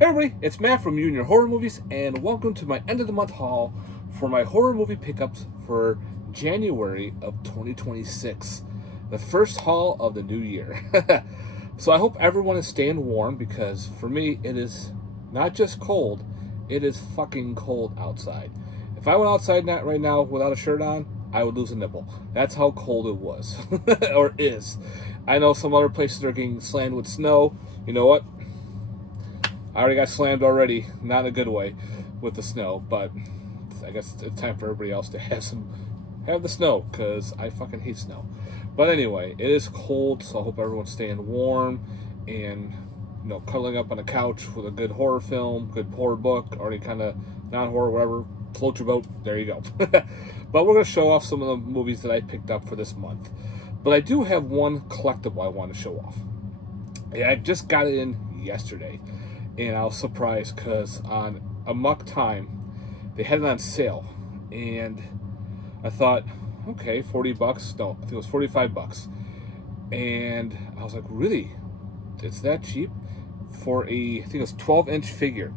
Hey everybody, it's Matt from You and Your Horror Movies, and welcome to my end of the month haul for my horror movie pickups for January of 2026. The first haul of the new year. So I hope everyone is staying warm because for me it is not just cold, it is fucking cold outside. If I went outside right now without a shirt on, I would lose a nipple. That's how cold it was. Or is. I know some other places are getting slammed with snow. You know what? I already got slammed already, not in a good way, with the snow. But I guess it's time for everybody else to have the snow, because I fucking hate snow. But anyway, it is cold, so I hope everyone's staying warm and cuddling up on a couch with a good horror film, good horror book, or any kind of non-horror, whatever. Float your boat. There you go. But we're gonna show off some of the movies that I picked up for this month. But I do have one collectible I want to show off. Yeah, I just got it in yesterday. And I was surprised because on Amok Time, they had it on sale. And I thought, okay, 40 bucks. No, I think it was 45 bucks. And I was like, really? It's that cheap? For I think it was 12-inch figure.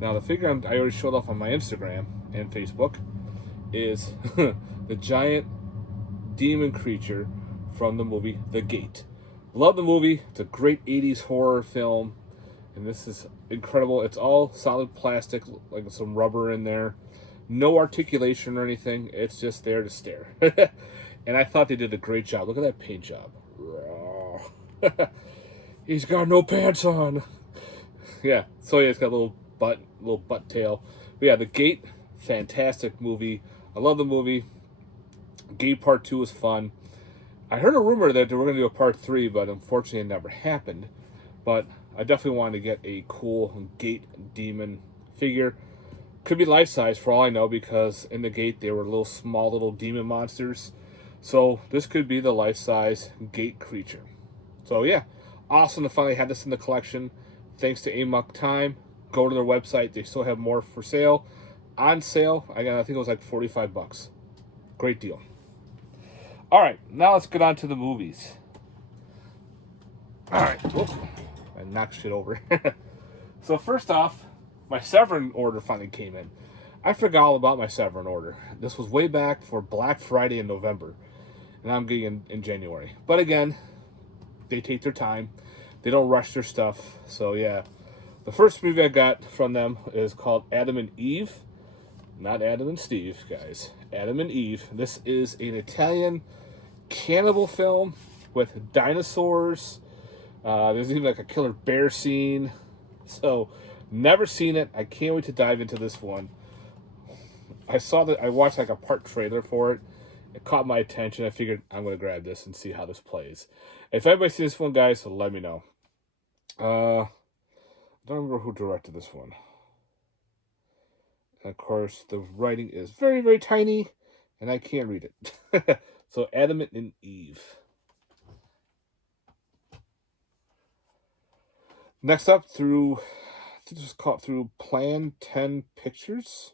Now, the figure I already showed off on my Instagram and Facebook is the giant demon creature from the movie The Gate. Love the movie. It's a great 80s horror film. And this is incredible. It's all solid plastic, like some rubber in there. No articulation or anything. It's just there to stare. And I thought they did a great job. Look at that paint job. He's got no pants on. Yeah. So yeah, it's got a little butt tail. But yeah, The Gate, fantastic movie. I love the movie. Gate Part 2 was fun. I heard a rumor that they were going to do a Part 3, but unfortunately it never happened. But I definitely wanted to get a cool Gate demon figure. Could be life-size for all I know, because in The Gate they were small little demon monsters. So this could be the life-size Gate creature. So yeah, awesome to finally have this in the collection. Thanks to Amok Time. Go to their website. They still have more for sale. On sale, I think it was like 45 bucks. Great deal. All right, now let's get on to the movies. All right. Whoop. I knocked shit over. So first off, my Severin order finally came in. I forgot all about my Severin order. This was way back for Black Friday in November, and I'm getting in January. But again, they take their time. They don't rush their stuff. So yeah, the first movie I got from them is called Adam and Eve. Not Adam and Steve, guys. Adam and Eve. This is an Italian cannibal film with dinosaurs. There's even like a killer bear scene. So, never seen it. I can't wait to dive into this one. I watched like a part trailer for it. It caught my attention. I figured I'm going to grab this and see how this plays. If anybody's seen this one, guys, let me know. I don't remember who directed this one. And of course, the writing is very, very tiny, and I can't read it. So, Adam and Eve. Next up, through Plan 10 Pictures,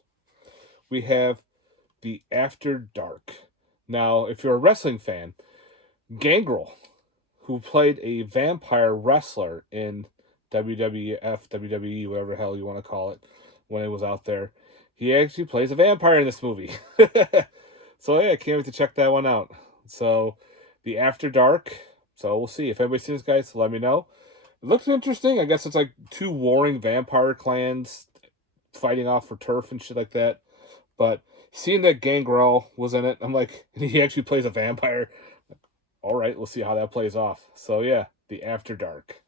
we have The After Dark. Now, if you're a wrestling fan, Gangrel, who played a vampire wrestler in WWF, WWE, whatever the hell you want to call it, when it was out there, he actually plays a vampire in this movie. So yeah, I can't wait to check that one out. So, The After Dark. So we'll see. If anybody's seen this, guys, let me know. It looks interesting. I guess it's like two warring vampire clans fighting off for turf and shit like that. But seeing that Gangrel was in it, I'm like, he actually plays a vampire. All right, we'll see how that plays off. So yeah, The After Dark.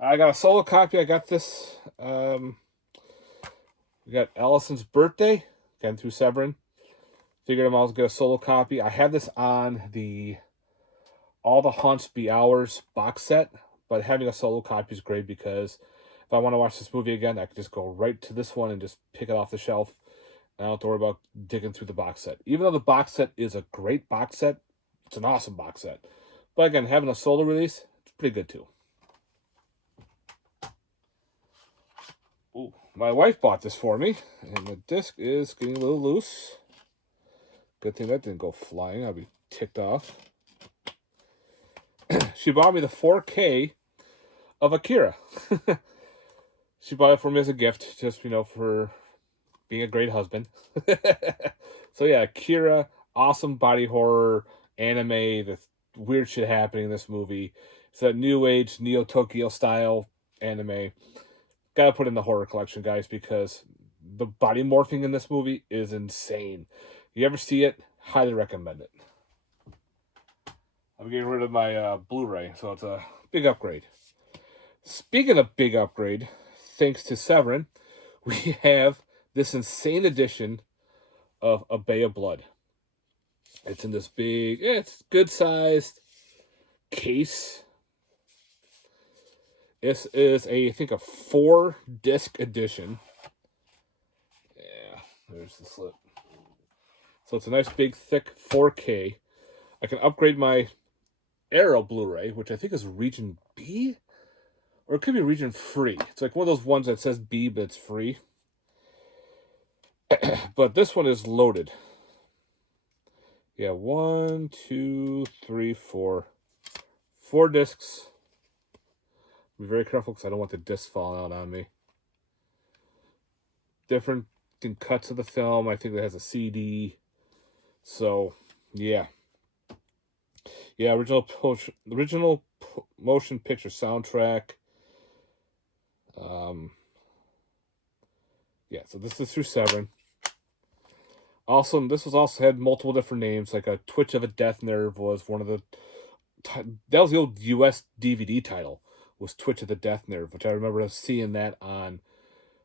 I got a solo copy. I got this. We got Allison's birthday. Again, through Severin. Figured I might as well get a solo copy. I have this on the All the Haunts Be Ours box set. But having a solo copy is great because if I want to watch this movie again, I can just go right to this one and just pick it off the shelf. And I don't have to worry about digging through the box set. Even though the box set is a great box set, it's an awesome box set. But again, having a solo release, it's pretty good too. Ooh, my wife bought this for me, and the disc is getting a little loose. Good thing that didn't go flying. I'd be ticked off. She bought me the 4K of Akira. She bought it for me as a gift, just, for being a great husband. So yeah, Akira, awesome body horror anime. The weird shit happening in this movie. It's that new age Neo Tokyo style anime. Gotta put in the horror collection, guys, because the body morphing in this movie is insane. You ever see it? Highly recommend it. I'm getting rid of my Blu-ray, so it's a big upgrade. Speaking of big upgrade, thanks to Severin, we have this insane edition of A Bay of Blood. It's in this big, it's good sized case. This is I think a 4-disc edition. Yeah, there's the slip. So it's a nice big thick 4K. I can upgrade my Arrow Blu-ray, which I think is region B, or it could be region free. It's like one of those ones that says B, but it's free. But this one is loaded. Yeah, 1, 2, 3, 4. 4 discs. Be very careful because I don't want the disc falling out on me. Different cuts of the film. I think it has a CD. So, yeah. Yeah, original motion picture soundtrack. Yeah, so this is through Severin. Also, this was also had multiple different names, like a Twitch of a Death Nerve was one of the... That was the old US DVD title, was Twitch of the Death Nerve, which I remember seeing that on,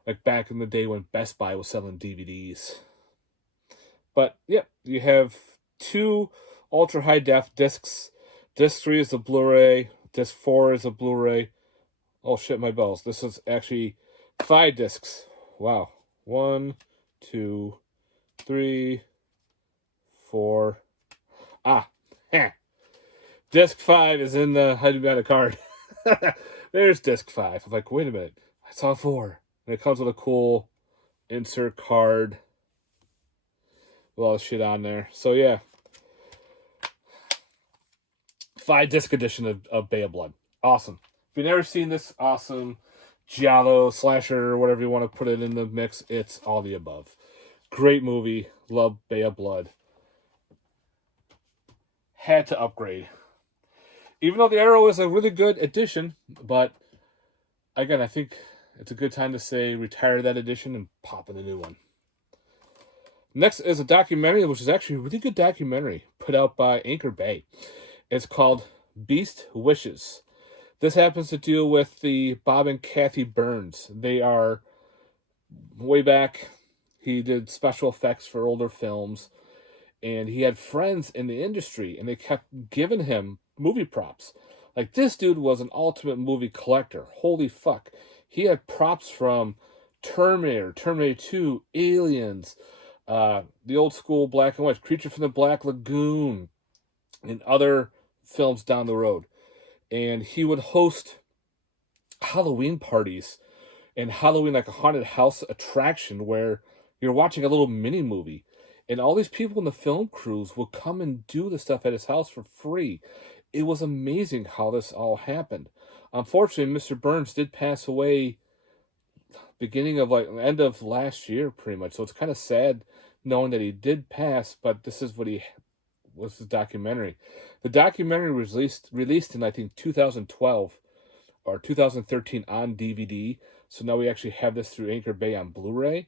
like, back in the day when Best Buy was selling DVDs. But, yep, you have 2 ultra high def discs. Disc 3 is a Blu-ray. Disc 4 is a Blu-ray. Oh shit, my balls. This is actually 5 discs. Wow. 1, 2, 3, 4. Disc 5 is in the hiding behind the card. There's disc 5. I'm like, wait a minute. I saw 4. And it comes with a cool insert card with all the shit on there. So yeah. 5-disc edition of Bay of Blood. Awesome. If you've never seen this awesome giallo slasher or whatever you want to put it in the mix, it's all the above. Great movie. Love Bay of Blood. Had to upgrade. Even though the Arrow is a really good addition, but again, I think it's a good time to say retire that edition and pop in a new one. Next is a documentary, which is actually a really good documentary put out by Anchor Bay. It's called Beast Wishes. This happens to deal with the Bob and Kathy Burns. They are, way back, he did special effects for older films, and he had friends in the industry, and they kept giving him movie props. Like, this dude was an ultimate movie collector. Holy fuck. He had props from Terminator, Terminator 2, Aliens, the old school black and white, Creature from the Black Lagoon, and other films down the road. And he would host Halloween parties and Halloween, like a haunted house attraction where you're watching a little mini movie. And all these people in the film crews would come and do the stuff at his house for free. It was amazing how this all happened. Unfortunately, Mr. Burns did pass away beginning of, like, end of last year, pretty much. So it's kind of sad knowing that he did pass, but this is what he was, the documentary. The documentary was released in, I think, 2012 or 2013 on DVD. So now we actually have this through Anchor Bay on Blu-ray.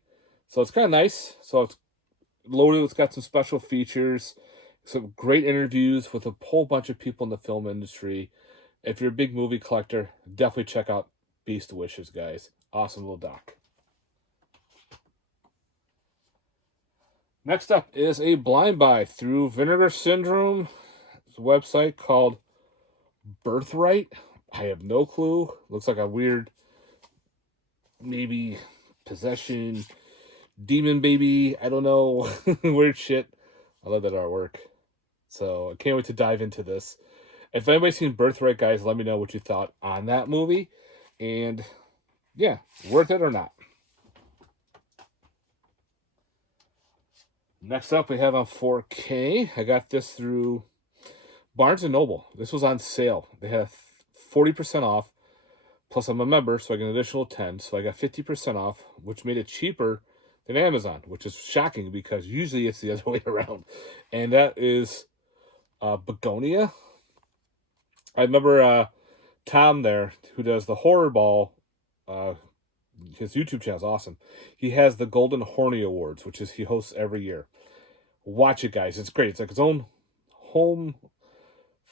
So it's kind of nice. So it's loaded. It's got some special features, some great interviews with a whole bunch of people in the film industry. If you're a big movie collector, definitely check out Beast Wishes, guys. Awesome little doc. Next up is a blind buy through Vinegar Syndrome. It's a website called Birthright. I have no clue. Looks like a weird, maybe possession, demon baby. I don't know. Weird shit. I love that artwork. So I can't wait to dive into this. If anybody's seen Birthright, guys, let me know what you thought on that movie. And yeah, worth it or not. Next up, we have on 4K. I got this through Barnes & Noble. This was on sale. They had 40% off Plus, I'm a member, so I get an additional 10. So I got 50% off, which made it cheaper than Amazon, which is shocking because usually it's the other way around. And that is Begonia. I remember Tom there, who does the Horror Ball. His YouTube channel is awesome. He has the Golden Horny Awards, which is he hosts every year. Watch it, guys. It's great. It's like its own home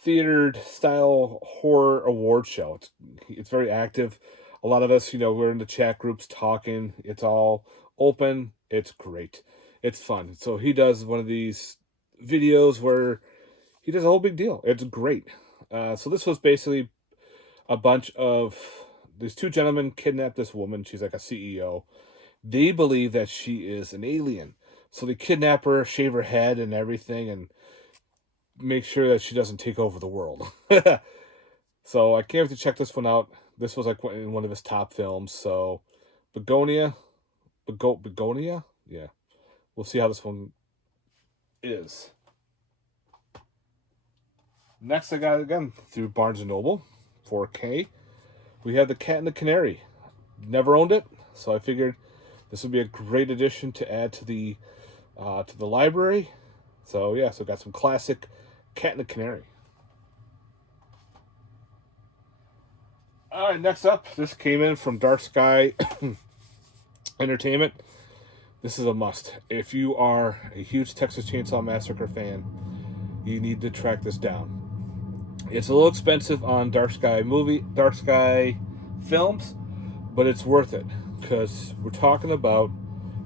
theater style horror award show. It's very active. A lot of us, we're in the chat groups talking. It's all open. It's great. It's fun. So he does one of these videos where he does a whole big deal. It's great. So this was basically a bunch of these two gentlemen kidnapped this woman. She's like a CEO. They believe that she is an alien. So they kidnap her, shave her head and everything, and make sure that she doesn't take over the world. So I can't wait to check this one out. This was like in one of his top films. So Begonia? Yeah. We'll see how this one is. Next, I got, again, through Barnes & Noble, 4K. We have The Cat and the Canary. Never owned it, so I figured this would be a great addition to add to the library. So yeah, so got some classic Cat and the Canary. All right, next up, this came in from Dark Sky Entertainment. This is a must. If you are a huge Texas Chainsaw Massacre fan, you need to track this down. It's a little expensive on Dark Sky Films, but it's worth it because we're talking about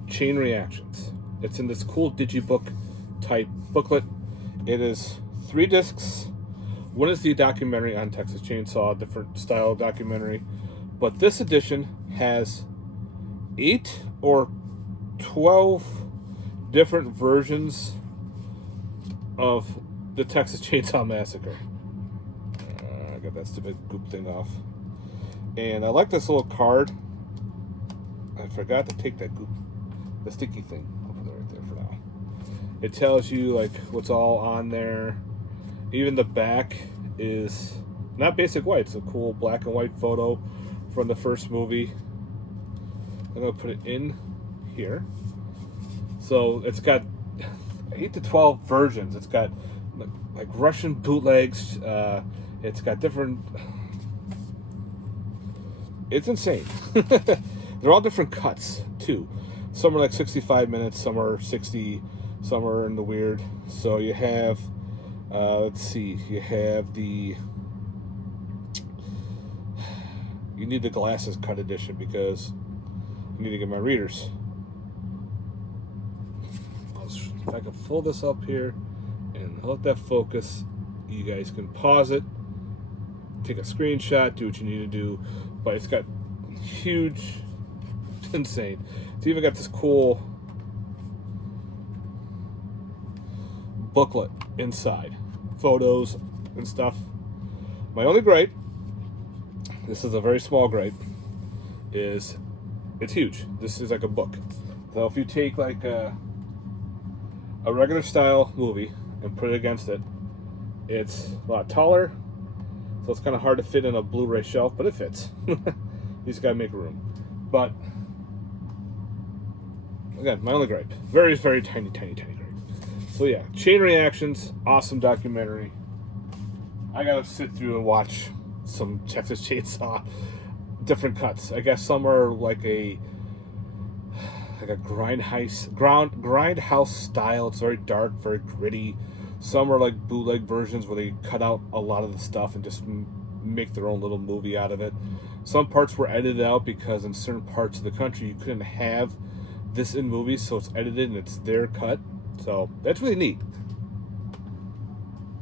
Chain Reactions. It's in this cool digibook type booklet. It is 3 discs. One is the documentary on Texas Chainsaw, different style documentary, but this edition has 8 or 12 different versions of the Texas Chainsaw Massacre. I got that stupid goop thing off. And I like this little card. I forgot to take that goop, the sticky thing. I'll put it right there for now. It tells you like what's all on there. Even the back is not basic white. It's a cool black and white photo from the first movie. I'm going to put it in here. So it's got 8 to 12 versions. It's got like Russian bootlegs. It's got different... It's insane. They're all different cuts, too. Some are like 65 minutes, some are 60, some are in the weird. So you have... let's see, you have the... You need the glasses cut edition because I need to get my readers. If I can pull this up here and let that focus, you guys can pause it, take a screenshot, do what you need to do. But it's got huge, it's insane. It's even got this cool booklet inside, photos and stuff. My only gripe, this is a very small gripe, is it's huge. This is like a book. So if you take like a regular style movie and put it against it, it's a lot taller, so it's kind of hard to fit in a Blu-ray shelf, but it fits. You just gotta make room. But again, my only gripe, very, very tiny gripe. So yeah, Chain Reactions, awesome documentary. I gotta sit through and watch some Texas Chainsaw, different cuts. I guess some are like a grindhouse style. It's very dark, very gritty. Some are like bootleg versions where they cut out a lot of the stuff and just make their own little movie out of it. Some parts were edited out because in certain parts of the country you couldn't have this in movies, so it's edited and it's their cut. So that's really neat.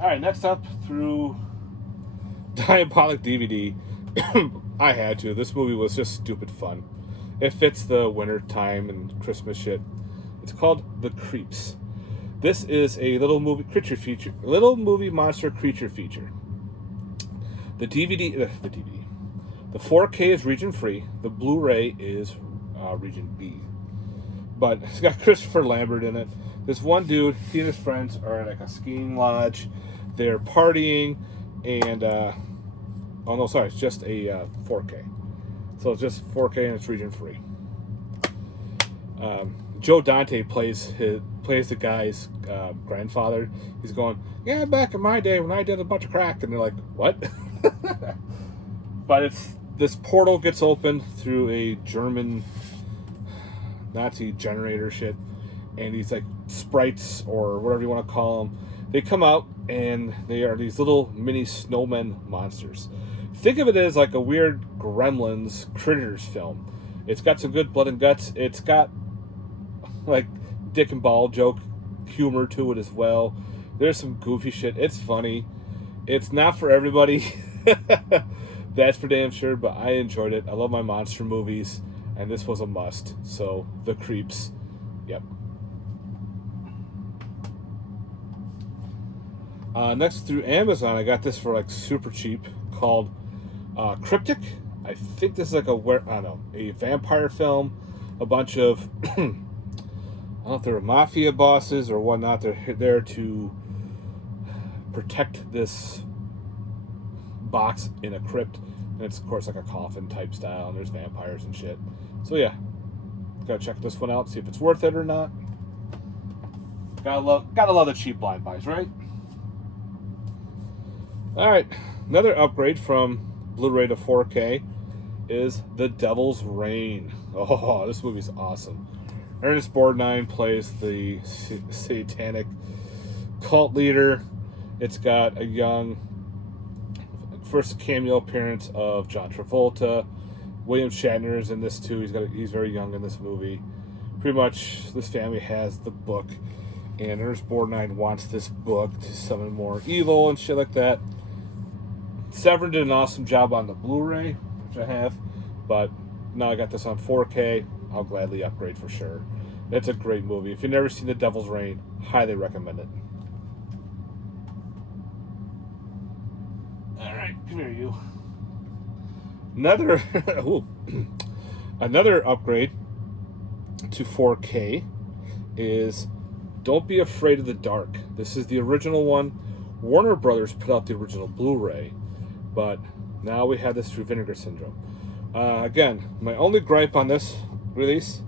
All right, next up, through Diabolic DVD. I had to. This movie was just stupid fun. It fits the winter time and Christmas shit. It's called The Creeps. This is a little movie monster creature feature. The 4K is region free. The Blu-ray is region B. But it's got Christopher Lambert in it. This one dude, he and his friends are at like a skiing lodge. They're partying, and oh no, sorry, it's just a 4K. So it's just 4K and it's region free. Joe Dante plays the guy's grandfather. He's going, yeah, back in my day when I did a bunch of crack, and they're like, what? But this portal gets opened through a German Nazi generator shit, and these like sprites or whatever you want to call them, they come out and they are these little mini snowmen monsters. Think of it as like a weird Gremlins Critters film. It's got some good blood and guts. It's got like dick and ball joke humor to it as well. There's some goofy shit. It's funny. It's not for everybody. That's for damn sure, but I enjoyed it. I love my monster movies, and this was a must. So, The Creeps. Yep. Next, through Amazon, I got this for like super cheap, called Cryptic. I think this is like a vampire film. A bunch of I don't know if they're mafia bosses or whatnot. They're there to protect this box in a crypt, and it's of course like a coffin type style, and there's vampires and shit. So yeah, gotta check this one out, see if it's worth it or not. Gotta love the cheap blind buys, right? All right, another upgrade from Blu-ray to 4K is The Devil's Reign. Oh, this movie's awesome. Ernest Borgnine plays the satanic cult leader. It's got a young first cameo appearance of John Travolta. William Shatner is in this too. He's very young in this movie. Pretty much this family has the book, and Ernest Borgnine wants this book to summon more evil and shit like that. Severin did an awesome job on the Blu-ray, which I have, but now I got this on 4K. I'll gladly upgrade for sure. It's a great movie. If you've never seen The Devil's Reign, highly recommend it. Alright, come here, you. Another upgrade to 4K is Don't Be Afraid of the Dark. This is the original one. Warner Brothers put out the original Blu-ray, but now we have this through Vinegar Syndrome. Again, my only gripe on this release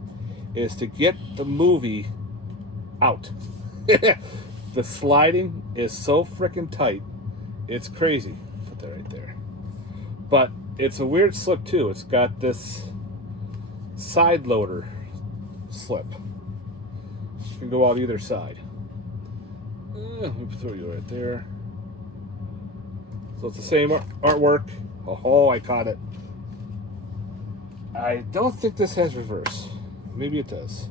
is to get the movie out. The sliding is so freaking tight. It's crazy. Put that right there. But it's a weird slip too. It's got this side loader slip. You can go out either side. Let me throw you right there. So it's the same artwork. Oh, I caught it. I don't think this has reverse. Maybe it does.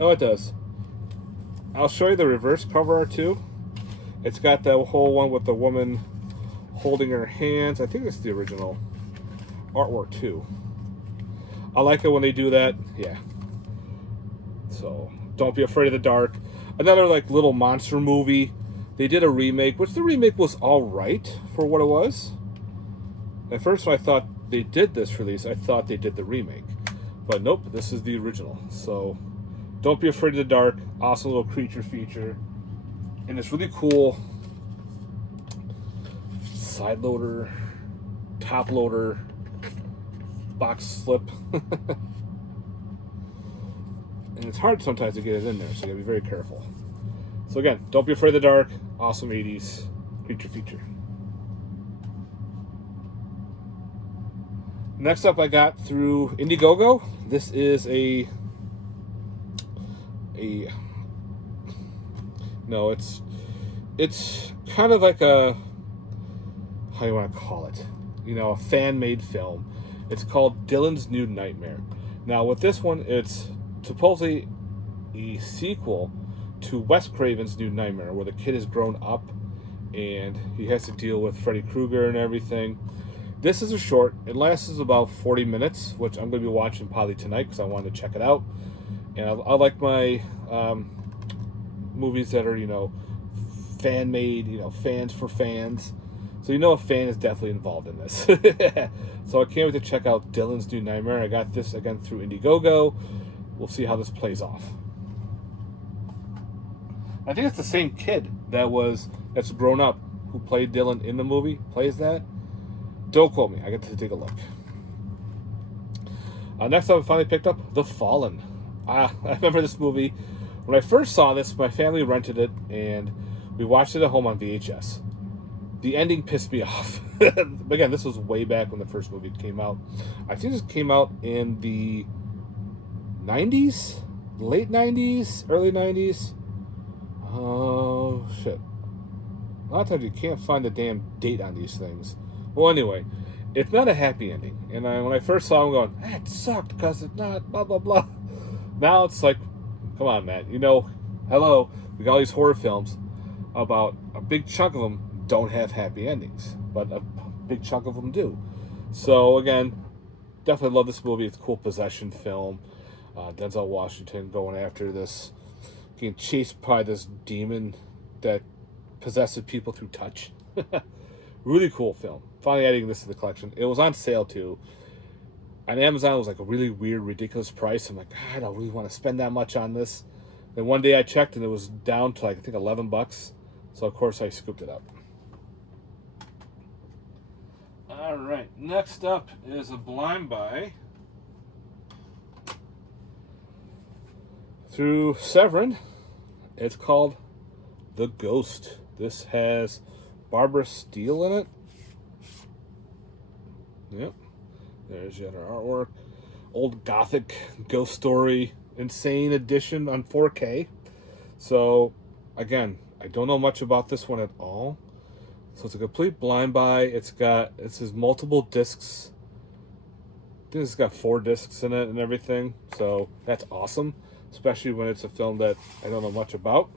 Oh, it does. I'll show you the reverse cover art too. It's got that whole one with the woman holding her hands. I think it's the original artwork too. I like it when they do that. Yeah. So, Don't Be Afraid of the Dark. Another like little monster movie. They did a remake, which the remake was alright for what it was. At first when I thought they did this release, I thought they did the remake. But nope, this is the original. So, Don't Be Afraid of the Dark. Awesome little creature feature. And it's really cool side loader, top loader, box slip. And it's hard sometimes to get it in there, so you gotta be very careful. So again, Don't Be Afraid of the Dark. Awesome 80s creature feature. Next up, I got through Indiegogo. This is it's kind of like a, how do you want to call it? A fan-made film. It's called Dylan's New Nightmare. Now, with this one, it's supposedly a sequel to Wes Craven's New Nightmare, where the kid has grown up and he has to deal with Freddy Krueger and everything. This is a short. It lasts about 40 minutes, which I'm going to be watching probably tonight because I wanted to check it out. And I like my movies that are, fan-made, fans for fans. So a fan is definitely involved in this. So I can't wait to check out Dylan's New Nightmare. I got this, again, through Indiegogo. We'll see how this plays off. I think it's the same kid that's grown up who played Dylan in the movie, plays that. Don't quote me. I get to take a look. Next up, I finally picked up The Fallen. I remember this movie. When I first saw this, my family rented it, and we watched it at home on VHS. The ending pissed me off. Again, this was way back when the first movie came out. I think this came out in the 90s? Late 90s? Early 90s? Oh, shit. A lot of times you can't find the damn date on these things. Well, anyway, it's not a happy ending. And when I first saw him going, it sucked because it's not, blah, blah, blah. Now it's like, come on, man. Hello, we got all these horror films about a big chunk of them don't have happy endings, but a big chunk of them do. So, again, definitely love this movie. It's a cool possession film. Denzel Washington going after this, getting chased by this demon that possesses people through touch. Really cool film. Finally adding this to the collection. It was on sale too. On Amazon, it was like a really weird, ridiculous price. I'm like, I don't really want to spend that much on this. Then one day I checked and it was down to like, I think $11. So of course I scooped it up. All right, next up is a blind buy through Severin. It's called The Ghost. This has Barbara Steele in it. Yep. There's yet her artwork. Old Gothic ghost story, insane edition on 4K. So, again, I don't know much about this one at all. So it's a complete blind buy. It says multiple discs. I think it's got 4 discs in it and everything. So that's awesome, especially when it's a film that I don't know much about.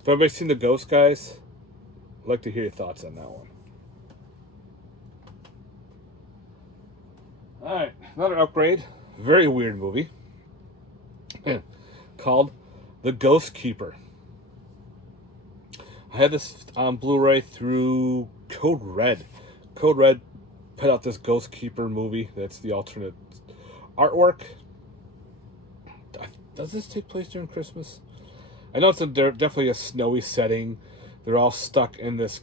If everybody's seen The Ghost, guys, I'd like to hear your thoughts on that one. Alright, another upgrade. Very weird movie. Called The Ghost Keeper. I had this on Blu-ray through Code Red. Code Red put out this Ghost Keeper movie. That's the alternate artwork. Does this take place during Christmas? I know it's definitely a snowy setting. They're all stuck in this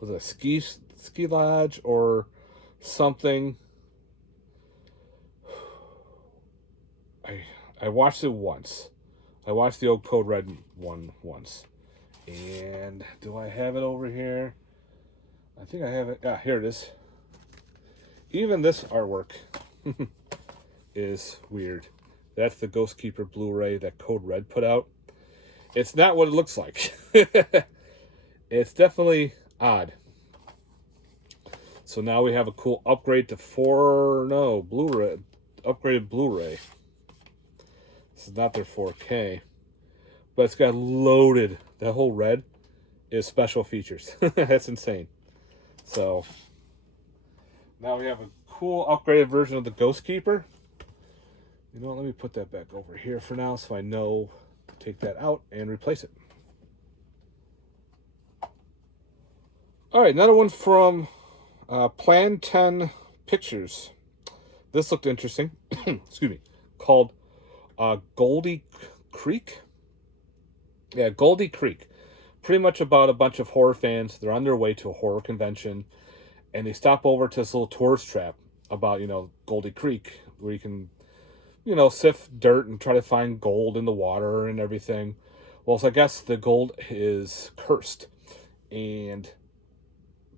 was it a ski lodge or something. I watched it once. I watched the old Code Red one once. And do I have it over here? I think I have it. Yeah, here it is. Even this artwork is weird. That's the Ghost Keeper Blu-ray that Code Red put out. It's not what it looks like. It's definitely odd. So now we have a cool upgrade to Blu-ray, upgraded Blu-ray. This is not their 4K, but it's got loaded. That whole red is special features. That's insane. So now we have a cool upgraded version of the Ghost Keeper. You know what? Let me put that back over here for now so I know to take that out and replace it. All right, another one from Plan 10 Pictures. This looked interesting. Excuse me. Called Goldie Creek. Yeah, Goldie Creek. Pretty much about a bunch of horror fans. They're on their way to a horror convention, and they stop over to this little tourist trap about, Goldie Creek, where you can, sift dirt and try to find gold in the water and everything. Well, so I guess the gold is cursed, and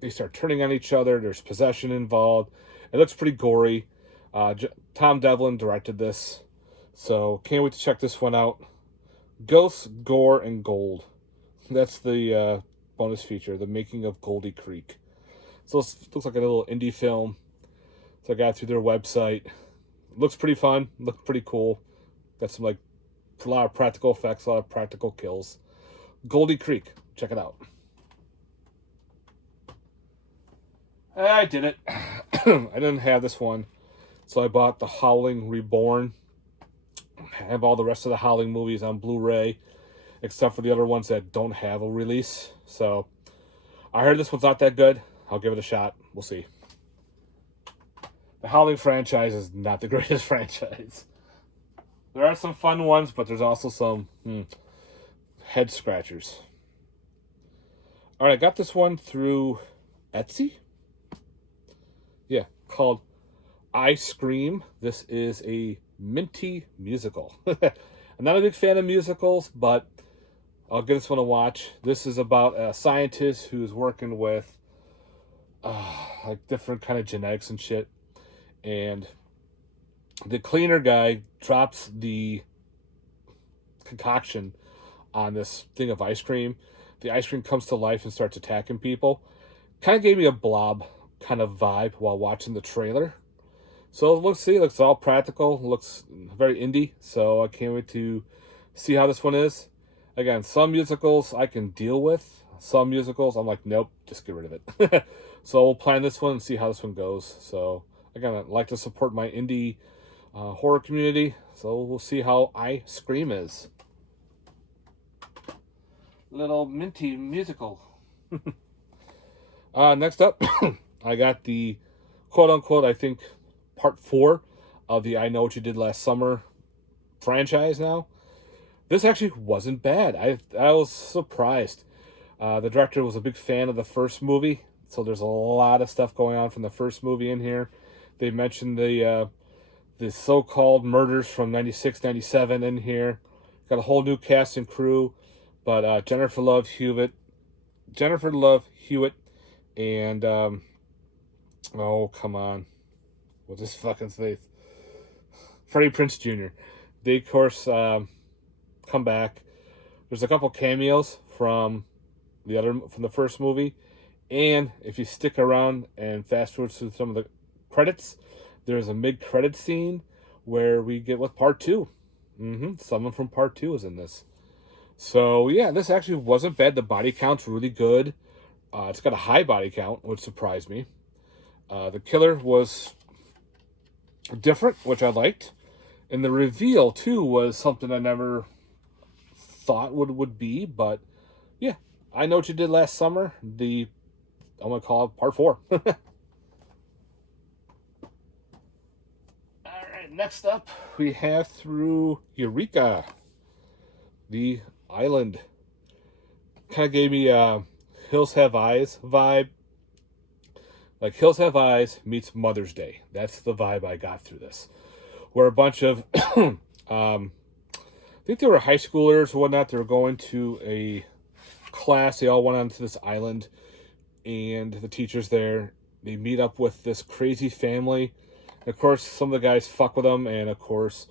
they start turning on each other. There's possession involved. It looks pretty gory. Tom Devlin directed this, so can't wait to check this one out. Ghosts, Gore, and Gold. That's the bonus feature, the making of Goldie Creek. So it looks like a little indie film. So I got through their website. Looks pretty fun. Looks pretty cool. Got some a lot of practical effects, a lot of practical kills. Goldie Creek. Check it out. I did it. I didn't have this one, so I bought The Howling Reborn. I have all the rest of the Howling movies on Blu-ray, except for the other ones that don't have a release. So I heard this one's not that good. I'll give it a shot. We'll see. The Howling franchise is not the greatest franchise. There are some fun ones, but there's also some head scratchers. All right, I got this one through Etsy. Yeah, called I Scream. This is a minty musical. I'm not a big fan of musicals, but I'll give this one a watch. This is about a scientist who's working with like different kind of genetics and shit. And the cleaner guy drops the concoction on this thing of ice cream. The ice cream comes to life and starts attacking people. Kind of gave me a Blob kind of vibe while watching the trailer. So let's see. It looks all practical. It looks very indie. So I can't wait to see how this one is. Again, some musicals I can deal with. Some musicals I'm like, nope, just get rid of it. So we'll plan this one and see how this one goes. So again, I'd like to support my indie horror community. So we'll see how I Scream is. Little minty musical. Next up, I got the quote-unquote, I think, part 4 of the I Know What You Did Last Summer franchise now. This actually wasn't bad. I was surprised. The director was a big fan of the first movie, so there's a lot of stuff going on from the first movie in here. They mentioned the so-called murders from 96, 97 in here. Got a whole new cast and crew, but Jennifer Love Hewitt, and oh, come on. What's his fucking face? Freddie Prinze Jr. They, of course, come back. There's a couple cameos from the first movie. And if you stick around and fast forward to some of the credits, there's a mid-credit scene where we get with part 2. Someone from part 2 is in this. So, yeah, this actually wasn't bad. The body count's really good. It's got a high body count, which surprised me. The killer was different, which I liked. And the reveal, too, was something I never thought would be. But, yeah, I Know What You Did Last Summer. I'm going to call it part 4. All right, next up, we have through Eureka, The Island. Kind of gave me Hills Have Eyes vibe. Like Hills Have Eyes meets Mother's Day. That's the vibe I got through this. Where a bunch of, I think they were high schoolers or whatnot. They were going to a class. They all went onto this island. And the teacher's there. They meet up with this crazy family. And of course, some of the guys fuck with them. And of course,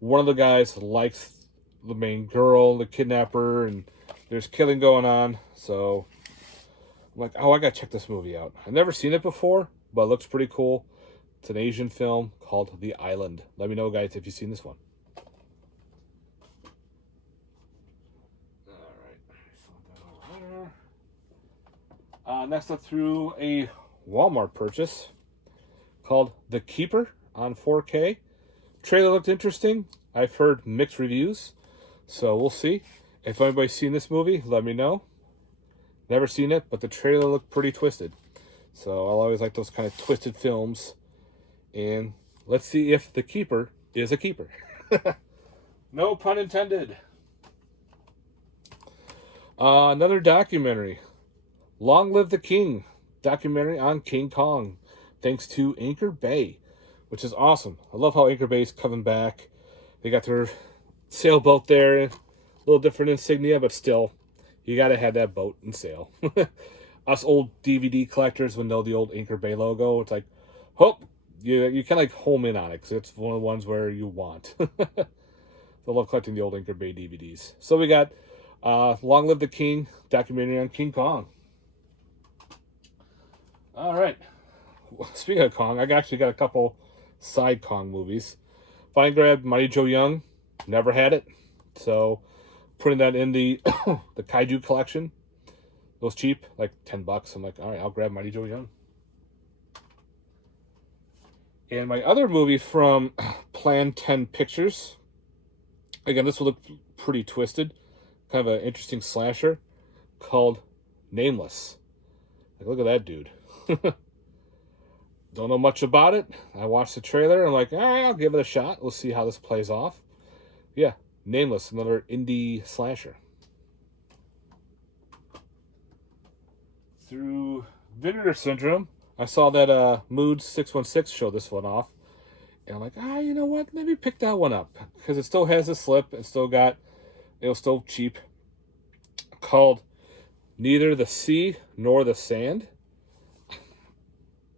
one of the guys likes the main girl, the kidnapper. And there's killing going on. So I'm like, oh, I gotta check this movie out. I've never seen it before, but it looks pretty cool. It's an Asian film called The Island. Let me know, guys, if you've seen this one. All right. Next up, through a Walmart purchase called The Keeper on 4K. Trailer looked interesting. I've heard mixed reviews, so we'll see. If anybody's seen this movie, let me know. Never seen it, but the trailer looked pretty twisted. So I'll always like those kind of twisted films. And let's see if The Keeper is a keeper. No pun intended. Another documentary. Long Live the King. Documentary on King Kong. Thanks to Anchor Bay, which is awesome. I love how Anchor Bay's coming back. They got their sailboat there. A little different insignia, but still, you got to have that boat and sail. Us old DVD collectors would know the old Anchor Bay logo. It's like, oh, you kind of like home in on it because it's one of the ones where you want. I love collecting the old Anchor Bay DVDs. So we got Long Live the King, documentary on King Kong. All right. Speaking of Kong, I actually got a couple side Kong movies. Fine grabbed Mighty Joe Young. Never had it. So putting that in the the Kaiju collection. It was cheap, like $10. I'm like, all right, I'll grab Mighty Joe Young. And my other movie from Plan 10 Pictures. Again, this will look pretty twisted. Kind of an interesting slasher called Nameless. Like, look at that dude. Don't know much about it. I watched the trailer. I'm like, all right, I'll give it a shot. We'll see how this plays off. Yeah, Nameless, another indie slasher. Through Vinegar Syndrome, I saw that Mood 616 show this one off. And I'm like, you know what? Maybe pick that one up because it still has a slip. It was still cheap. Called Neither the Sea Nor the Sand.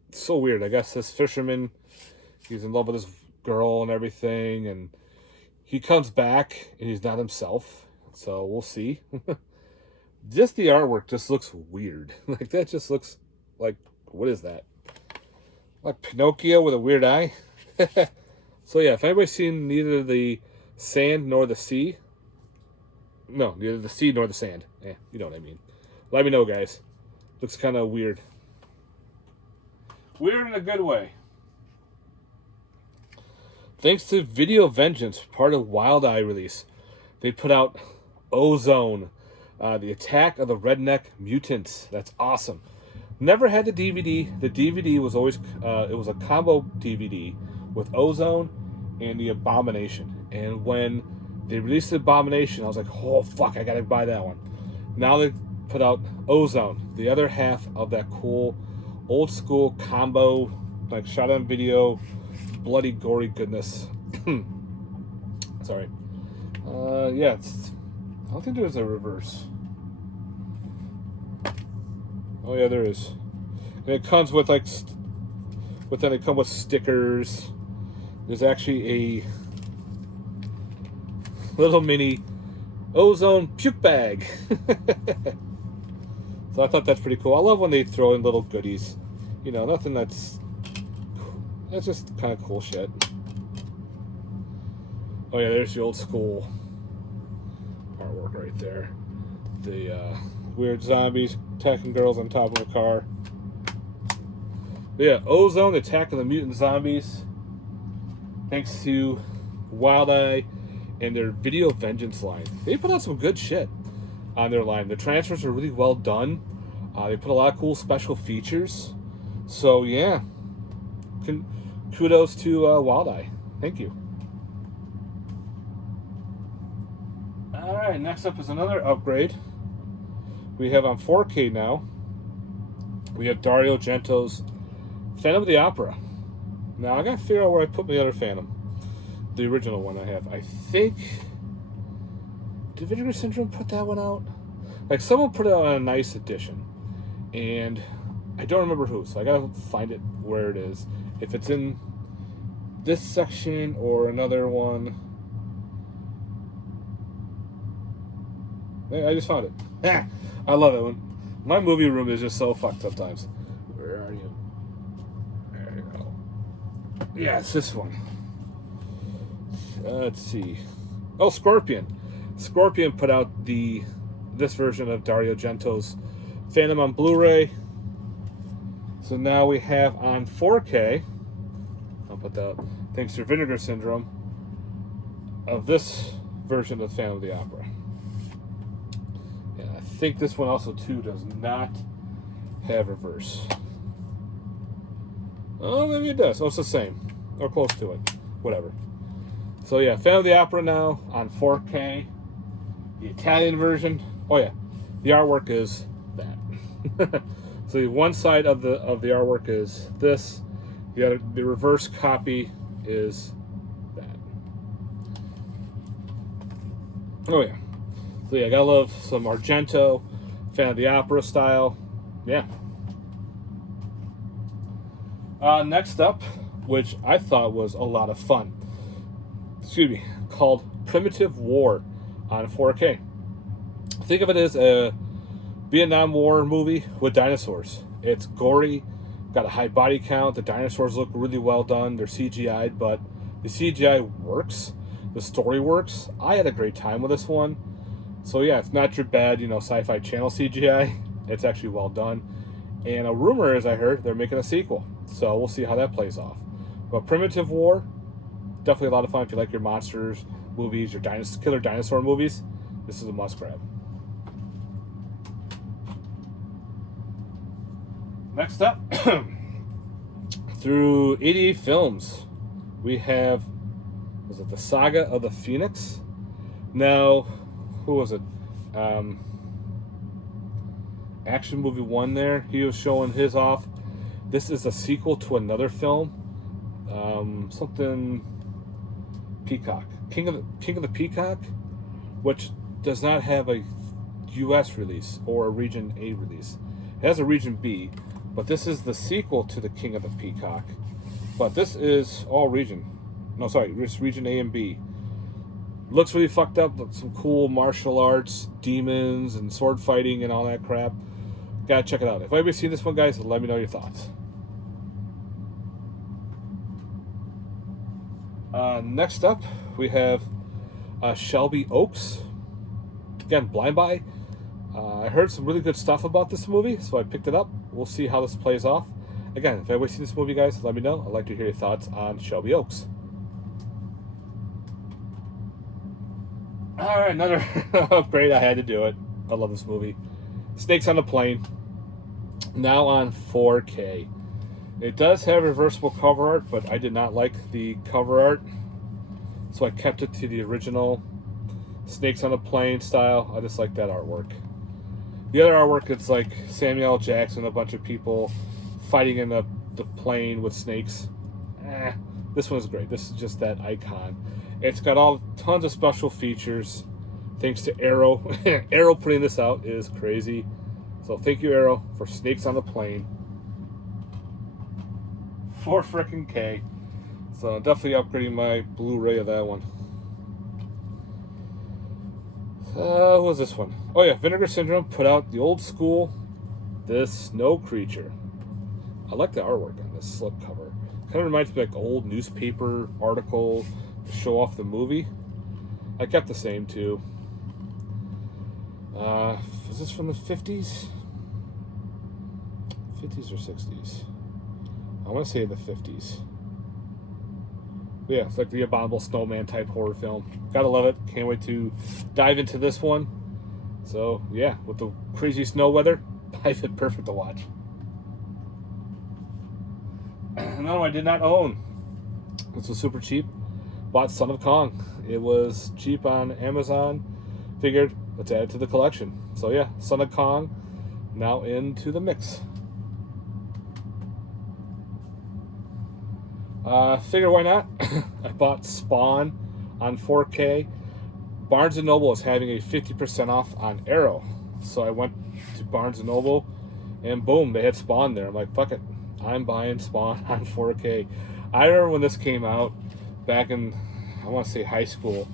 It's so weird. I guess this fisherman, he's in love with this girl and everything, and he comes back and he's not himself. So we'll see. Just the artwork just looks weird. Like that just looks like, what is that? Like Pinocchio with a weird eye. So yeah, if anybody's seen Neither the Sand Nor the Sea, no, neither the sea nor the sand. Yeah, you know what I mean. Let me know, guys. Looks kind of weird. Weird in a good way. Thanks to Video Vengeance, part of Wild Eye release, they put out Ozone, the Attack of the Redneck Mutants. That's awesome. Never had the DVD. The DVD was always it was a combo DVD with Ozone and the Abomination. And when they released the Abomination, I was like, oh fuck, I gotta buy that one. Now they put out Ozone, the other half of that cool old school combo, like shot on video, bloody gory goodness. Sorry. Yeah, I don't think there's a reverse. Oh yeah, there is. And it comes with like, then it comes with stickers. There's actually a little mini Ozone puke bag. So I thought that's pretty cool. I love when they throw in little goodies. You know, nothing that's just kind of cool shit. Oh yeah, there's the old school artwork right there. The weird zombies attacking girls on top of a car. But yeah, Ozone, Attack of the Mutant Zombies. Thanks to Wild Eye and their Video Vengeance line. They put out some good shit on their line. The transfers are really well done. They put a lot of cool special features. So yeah, kudos to Wild Eye. Thank you. Alright, next up is another upgrade. We have on 4K now. We have Dario Argento's Phantom of the Opera. Now I gotta figure out where I put my other Phantom. The original one I have. I think, did Vinegar Syndrome put that one out? Like someone put it out on a nice edition, and I don't remember who, so I gotta find it where it is. If it's in this section or another one. I just found it. I love it. My movie room is just so fucked sometimes. Where are you? There you go. Yeah, it's this one. Let's see. Oh, Scorpion. Scorpion put out this version of Dario Argento's Phantom on Blu-ray. So now we have on 4K, I'll put that, thanks to Vinegar Syndrome, of this version of Phantom of the Opera. And I think this one also too does not have reverse. Oh, maybe it does. Oh, it's the same. Or close to it. Whatever. So yeah, Phantom of the Opera now on 4K. The Italian version. Oh yeah, the artwork is that. So one side of the artwork is this. The reverse copy is that. Oh yeah. So yeah, gotta love some Argento, Phantom of the Opera style. Yeah. Next up, which I thought was a lot of fun. Excuse me, called Primitive War on 4K. Think of it as a Vietnam War movie with dinosaurs. It's gory, got a high body count, the dinosaurs look really well done, they're CGI'd, but the CGI works, the story works. I had a great time with this one. So yeah, it's not your bad, Sci-Fi Channel CGI. It's actually well done. And a rumor is, I heard, they're making a sequel. So we'll see how that plays off. But Primitive War, definitely a lot of fun if you like your monsters movies, your killer dinosaur movies. This is a must grab. Next up, through 88 Films, we have, was it The Saga of the Phoenix? Now, who was it? Action Movie 1 there. He was showing his off. This is a sequel to another film. something Peacock. King of the Peacock, which does not have a U.S. release or a Region A release. It has a Region B, but this is the sequel to the King of the Peacock. But this is all region. No, sorry, it's Region A and B. Looks really fucked up. Some cool martial arts, demons, and sword fighting and all that crap. Gotta check it out. If anybody's seen this one, guys, let me know your thoughts. Next up, we have Shelby Oaks. Again, Blind Buy. I heard some really good stuff about this movie, so I picked it up. We'll see how this plays off. Again, if anybody's seen this movie, guys, let me know. I'd like to hear your thoughts on Shelby Oaks. Alright, another upgrade. I had to do it. I love this movie. Snakes on a Plane. Now on 4K. It does have reversible cover art, but I did not like the cover art, so I kept it to the original Snakes on a Plane style. I just like that artwork. The other artwork, it's like Samuel L. Jackson, a bunch of people fighting in the plane with snakes. This one's great. This is just that icon. It's got all tons of special features. Thanks to Arrow. Arrow putting this out is crazy. So thank you, Arrow, for Snakes on the Plane. 4 frickin' K. So definitely upgrading my Blu-ray of that one. What was this one? Oh yeah, Vinegar Syndrome put out the old school This Snow Creature. I like the artwork on this slipcover. Kind of reminds me of like old newspaper article to show off the movie. I kept the same too. Is this from the 50s? 50s or 60s? I want to say the 50s. But yeah, it's like the Abominable Snowman type horror film. Gotta love it. Can't wait to dive into this one. So yeah, with the crazy snow weather, I fit perfect to watch. No, I did not own. This was super cheap. Bought Son of Kong. It was cheap on Amazon. Figured, let's add it to the collection. So yeah, Son of Kong now into the mix. Figure why not? I bought Spawn on 4K. Barnes & Noble is having a 50% off on Arrow. So I went to Barnes & Noble and boom, they had Spawn there. I'm like, fuck it. I'm buying Spawn on 4K. I remember when this came out back in, I want to say high school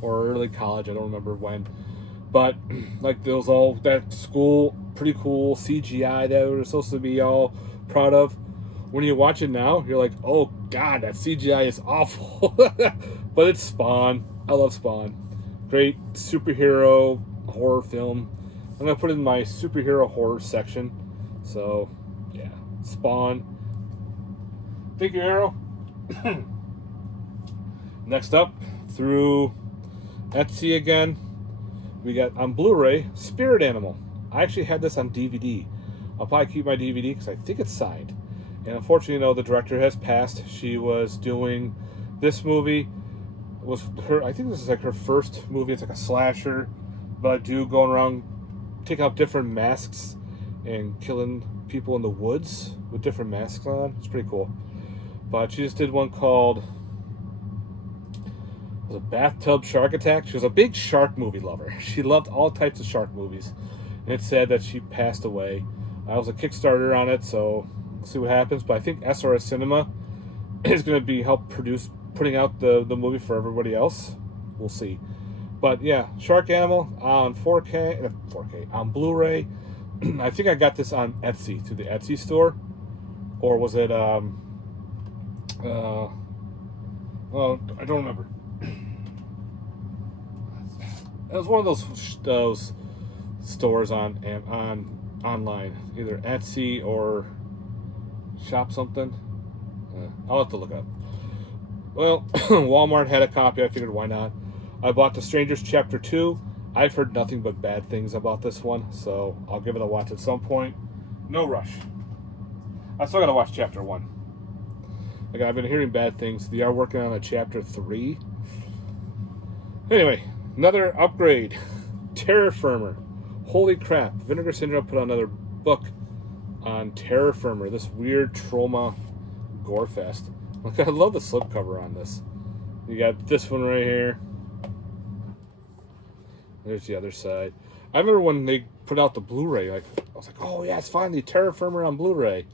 or early college. I don't remember when. But like those all, that school, pretty cool CGI that we were supposed to be all proud of. When you watch it now, you're like, oh god, that CGI is awful. But it's Spawn. I love Spawn. Great superhero horror film. I'm going to put it in my superhero horror section. So, yeah. Spawn. Thank you, Arrow. Next up, through Etsy again, we got on Blu-ray, Spirit Animal. I actually had this on DVD. I'll probably keep my DVD because I think it's signed. And unfortunately, the director has passed. She was doing this movie. It was her. I think this is like her first movie. It's like a slasher, but going around taking out different masks and killing people in the woods with different masks on. It's pretty cool. But she just did one called, it was a Bathtub Shark Attack. She was a big shark movie lover. She loved all types of shark movies. And it said that she passed away. I was a Kickstarter on it, so we'll see what happens. But I think SRS Cinema is going to be putting out the movie for everybody else. We'll see. But yeah, Shark Animal on 4K on Blu-ray. I think I got this on Etsy through the Etsy store, or was it well, I don't remember. It was one of those stores on online, either Etsy or Shop something. I'll have to look up. Well, Walmart had a copy. I figured why not. I bought The Strangers Chapter 2. I've heard nothing but bad things about this one, so I'll give it a watch at some point. No rush. I still gotta watch Chapter 1. Like, I've been hearing bad things. They are working on a Chapter 3. Anyway, another upgrade. Terror Firmer. Holy crap. Vinegar Syndrome put out another book on Terror Firmer, this weird trauma gore fest. Look, I love the slipcover on this. You got this one right here. There's the other side. I remember when they put out the Blu-ray, like I was like, oh yeah, it's finally Terra Firma on Blu-ray.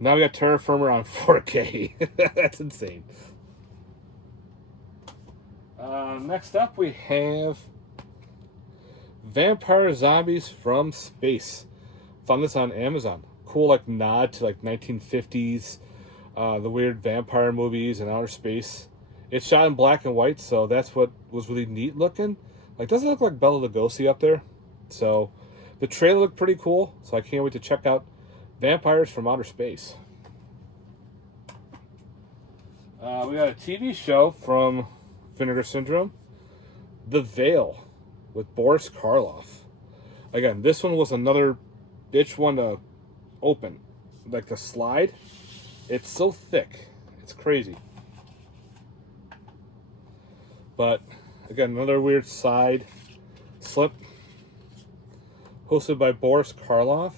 Now we got Terra Firma on 4K. That's insane. Next up, we have Vampire Zombies from Space. Found this on Amazon. Cool, like nod to like 1950s, the weird vampire movies in outer space. It's shot in black and white, so that's what was really neat looking. Like, doesn't look like Bela Lugosi up there. So the trailer looked pretty cool. So I can't wait to check out Vampires from Outer Space. We got a TV show from Vinegar Syndrome, The Veil, with Boris Karloff. Again, this one was another bitch one to open. Like the slide, it's so thick. It's crazy. But again, another weird side slip. Hosted by Boris Karloff.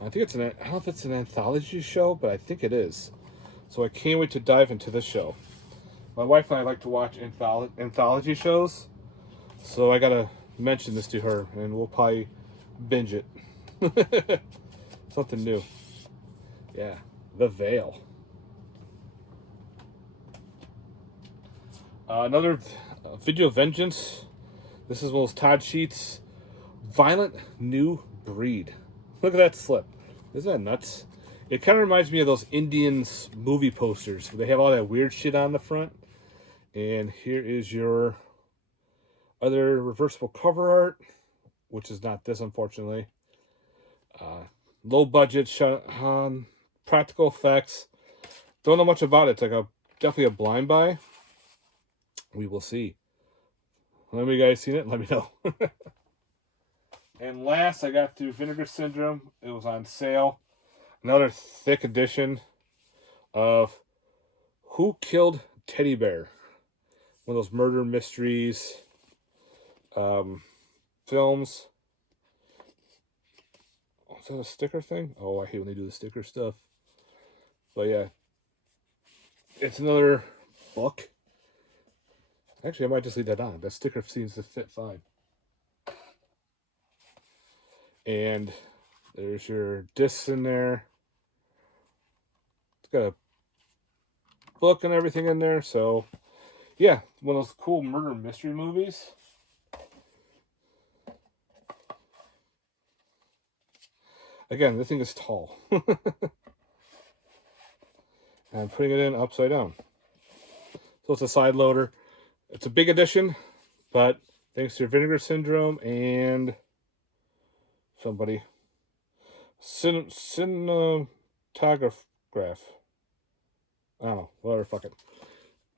I think it's I don't know if it's an anthology show, but I think it is. So I can't wait to dive into this show. My wife and I like to watch anthology shows, so I gotta mention this to her, and we'll probably binge it. Something new. Yeah, The Veil. Another Video Vengeance. This is one of those Todd Sheets. Violent New Breed. Look at that slip. Isn't that nuts? It kind of reminds me of those Indians movie posters where they have all that weird shit on the front. And here is your other reversible cover art, which is not this, unfortunately. Low budget, practical effects. Don't know much about it. It's like definitely a blind buy. We will see. Let me guys seen it. Let me know. And last, I got through Vinegar Syndrome. It was on sale. Another thick edition of Who Killed Teddy Bear? One of those murder mysteries films. Oh, is that a sticker thing? Oh, I hate when they do the sticker stuff. But yeah, it's another book. Actually, I might just leave that on. That sticker seems to fit fine. And there's your discs in there. It's got a book and everything in there. So, yeah, one of those cool murder mystery movies. Again, this thing is tall. I'm putting it in upside down. So it's a side loader. It's a big edition, but thanks to Vinegar Syndrome and somebody. Cinematograph. I don't know. Whatever, fuck it.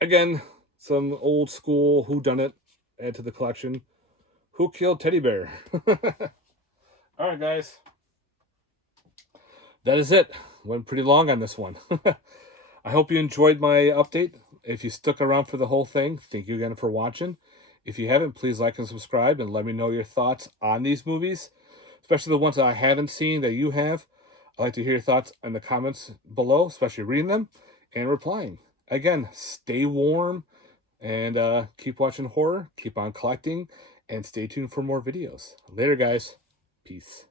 Again, some old school whodunit. Add to the collection. Who Killed Teddy Bear? Alright, guys. That is it. Went pretty long on this one. I hope you enjoyed my update. If you stuck around for the whole thing, thank you again for watching. If you haven't, please like and subscribe and let me know your thoughts on these movies, especially the ones that I haven't seen that you have. I'd like to hear your thoughts in the comments below, especially reading them and replying. Again, stay warm and keep watching horror, keep on collecting, and stay tuned for more videos. Later, guys. Peace.